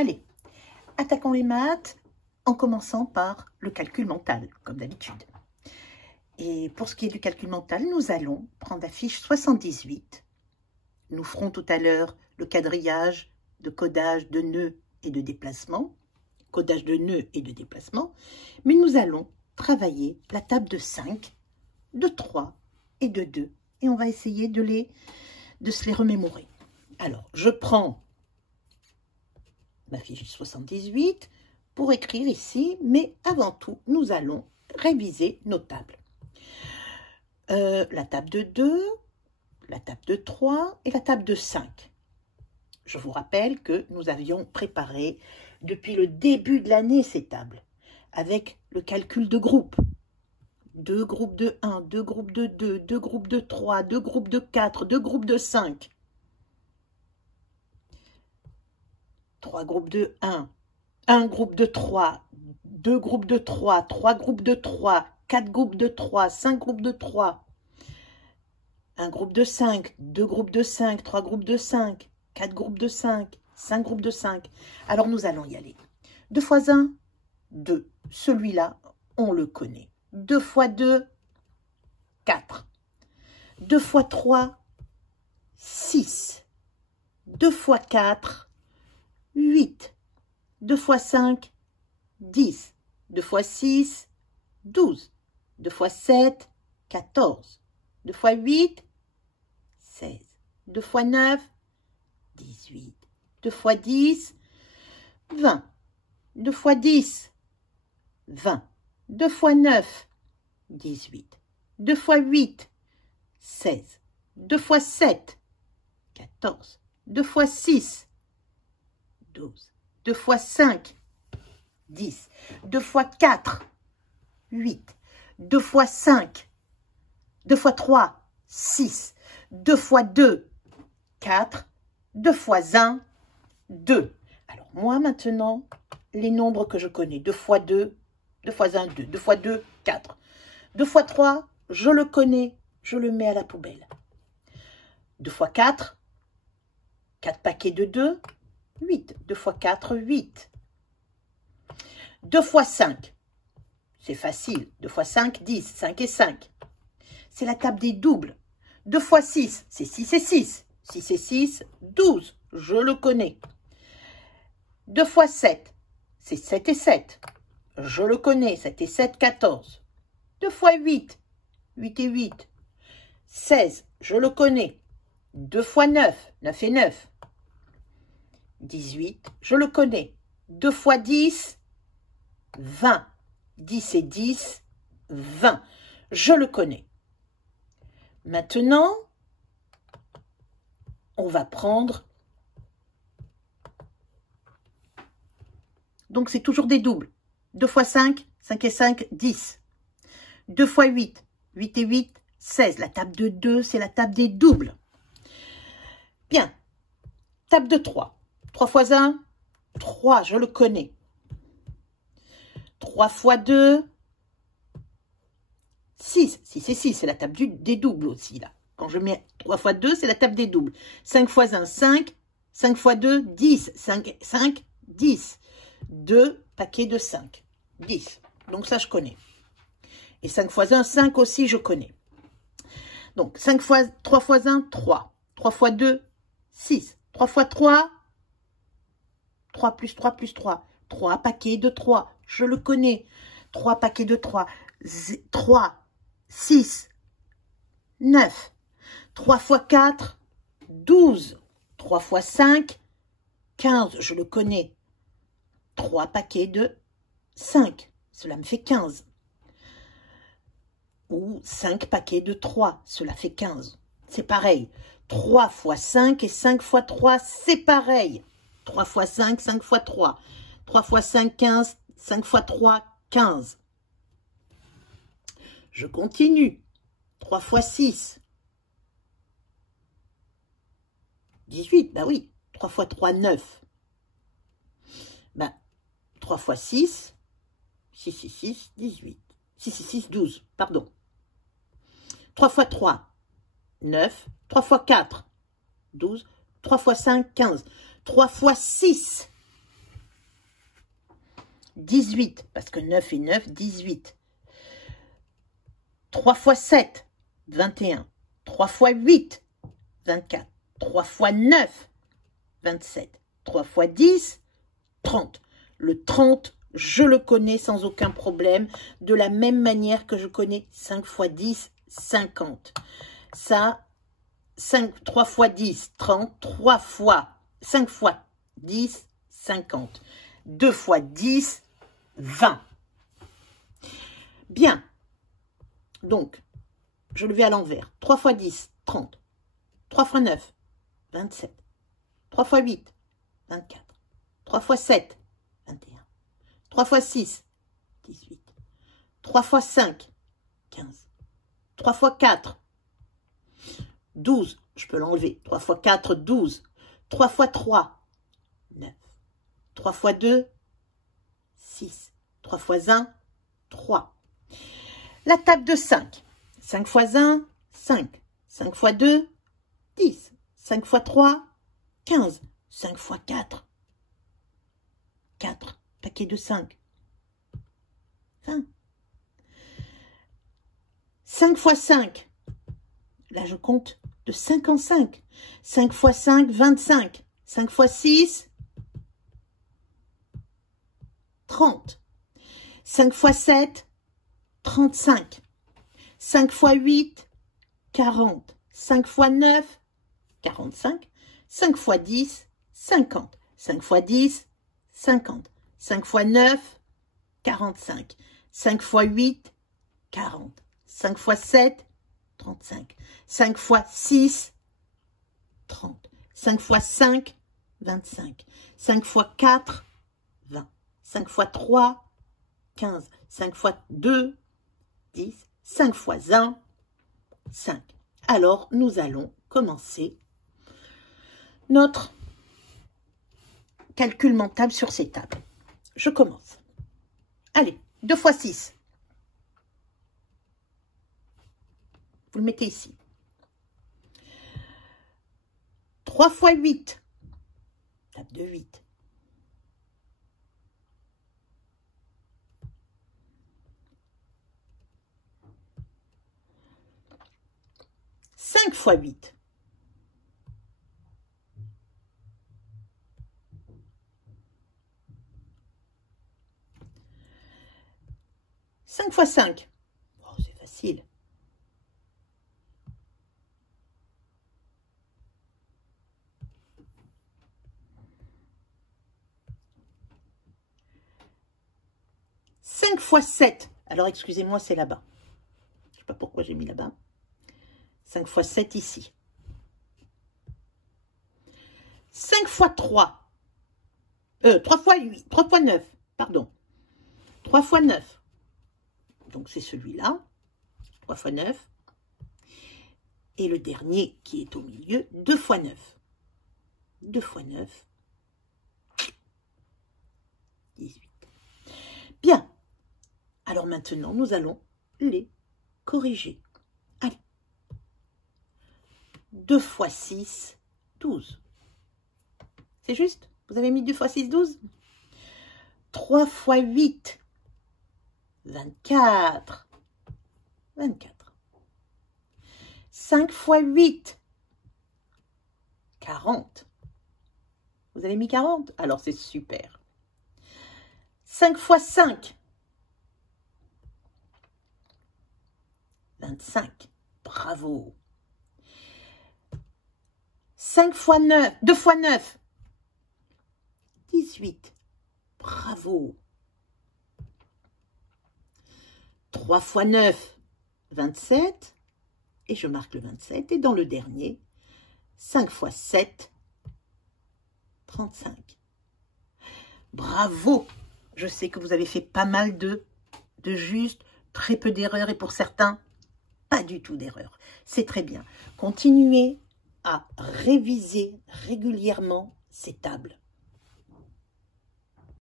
Allez, attaquons les maths en commençant par le calcul mental, comme d'habitude. Et pour ce qui est du calcul mental, nous allons prendre la fiche 78. Nous ferons tout à l'heure le quadrillage de codage de nœuds et de déplacement, codage de nœuds et de déplacement, mais nous allons travailler la table de 5, de 3 et de 2, et on va essayer de se les remémorer. Alors, je prends ma fiche 78 pour écrire ici, mais avant tout, nous allons réviser nos tables. La table de 2, la table de 3 et la table de 5. Je vous rappelle que nous avions préparé depuis le début de l'année ces tables, avec le calcul de groupe. 2 groupes de 1, 2 groupes de 2, 2 groupes de 3, 2 groupes de 4, 2 groupes de 5. 3 groupes de 1, 1 groupe de 3, 2 groupes de 3, 3 groupes de 3, 4 groupes de 3, 5 groupes de 3, 1 groupe de 5, 2 groupes de 5, 3 groupes de 5, 4 groupes de 5, 5 groupes de 5. Alors nous allons y aller. 2 fois 1, 2. Celui-là, on le connaît. 2 fois 2, 4. 2 fois 3, 6. 2 fois 4, 8. 2 fois 5, 10. 2 fois 6, 12. 2 fois 7, 14. 2 fois 8, 16. 2 fois 9, 18. 2 fois 10, 20. 2 fois 10, 20. 2 fois 9, 18. 2 fois 8, 16. 2 fois 7, 14. 2 fois 6, 12. 2 fois 5, 10. 2 fois 4, 8. 2 fois 5, 2 fois 3, 6. 2 fois 2, 4. 2 fois 1, 2. Alors moi maintenant, les nombres que je connais, 2 fois 2, 2 fois 1, 2. 2 fois 2, 4. 2 fois 3, je le connais, je le mets à la poubelle. 2 fois 4, 4 paquets de 2, 8. 2 fois 4, 8. 2 fois 5, c'est facile. 2 fois 5, 10. 5 et 5. C'est la table des doubles. 2 fois 6, c'est 6 et 6. 6 et 6, 12. Je le connais. 2 fois 7, c'est 7 et 7. Je le connais. 7 et 7, 14. 2 fois 8, 8 et 8. 16, je le connais. 2 fois 9, 9 et 9. 18, je le connais. 2 fois 10, 20. 10 et 10, 20. Je le connais. Maintenant, on va prendre... Donc, c'est toujours des doubles. 2 fois 5, 5 et 5, 10. 2 fois 8, 8 et 8, 16. La table de 2, c'est la table des doubles. Bien. Table de 3. 3 fois 1, 3, je le connais. 3 fois 2, 6. 6 et 6, c'est la table des doubles aussi, là. Quand je mets 3 fois 2, c'est la table des doubles. 5 fois 1, 5. 5 fois 2, 10. 5, 5, 10. 2 paquets de 5. 10. Donc ça, je connais. Et 5 fois 1, 5 aussi, je connais. Donc 3 fois 1, 3. 3 fois 2, 6. 3 fois 3, 3 plus 3 plus 3. 3 paquets de 3. Je le connais. 3 paquets de 3. 3, 6, 9. 3 fois 4, 12. 3 fois 5, 15. Je le connais. 3 paquets de 5. Cela me fait 15. Ou 5 paquets de 3. Cela fait 15. C'est pareil. 3 fois 5 et 5 fois 3, c'est pareil. 3 fois 5, 5 fois 3. 3 fois 5, 15. 5 fois 3, 15. Je continue. 3 fois 6. 18, bah oui. 3 fois 3, 9. Ben, 3 fois 6, 6 et 6, 18. 6 et 6, 12, pardon. 3 fois 3, 9. 3 fois 4, 12. 3 fois 5, 15. 3 fois 6, 18, parce que 9 et 9, 18. 3 fois 7, 21. 3 fois 8, 24. 3 fois 9, 27. 3 fois 10, 30. Le 30, je le connais sans aucun problème, de la même manière que je connais 5 fois 10, 50. Ça, 3 fois 10, 30. 3 fois, 5 fois 10, 50. 2 fois 10, 20. Bien. Donc, je le vais à l'envers. 3 fois 10, 30. 3 fois 9, 27. 3 fois 8, 24. 3 fois 7, 21. 3 fois 6, 18. 3 fois 5, 15. 3 fois 4, 12. Je peux l'enlever. 3 fois 4, 12. 3 fois 3, 9. 3 fois 2, 6. 3 fois 1, 3. La table de 5. 5 fois 1, 5. 5 fois 2, 10. 5 fois 3, 15. 5 fois 4, 4. Paquet de 5. 20. 5 fois 5. Là, je compte de 5 en 5. 5 fois 5, 25. 5 fois 6, 30. 5 fois 7, 35. 5 fois 8, 40. 5 fois 9, 45. 5 fois 10, 50. 5 fois 10, 50. 5 fois 9, 45. 5 fois 8, 40. 5 fois 7, 35. 5 fois 6, 30. 5 fois 5, 25. 5 fois 4, 20. 5 fois 3, 15. 5 fois 2, 10. 5 fois 1, 5. Alors, nous allons commencer notre calcul mental sur ces tables. Je commence. Allez, 2 fois 6. Vous le mettez ici. 3 fois 8. Table de 8. 5 fois 8. 5 fois 5. Oh, c'est facile. 5 fois 7. Alors, excusez-moi, c'est là-bas. Je ne sais pas pourquoi j'ai mis là-bas. 5 fois 7 ici. 5 fois 3. 3 fois 8. 3 fois 9. Pardon. 3 fois 9. Donc, c'est celui-là. 3 fois 9. Et le dernier qui est au milieu, 2 fois 9. 2 fois 9. 18. Bien. Alors maintenant, nous allons les corriger. Allez. 2 fois 6, 12. C'est juste? Vous avez mis 2 fois 6, 12? 3 fois 8, 24. 24. 5 fois 8, 40. Vous avez mis 40? Alors c'est super. 5 fois 5, 25. Bravo. 5 fois 9, 2 fois 9, 18. Bravo. 3 fois 9, 27. Et je marque le 27. Et dans le dernier, 5 fois 7, 35. Bravo. Je sais que vous avez fait pas mal de justes, très peu d'erreurs. Et pour certains, pas du tout d'erreurs. C'est très bien. Continuez à réviser régulièrement ces tables.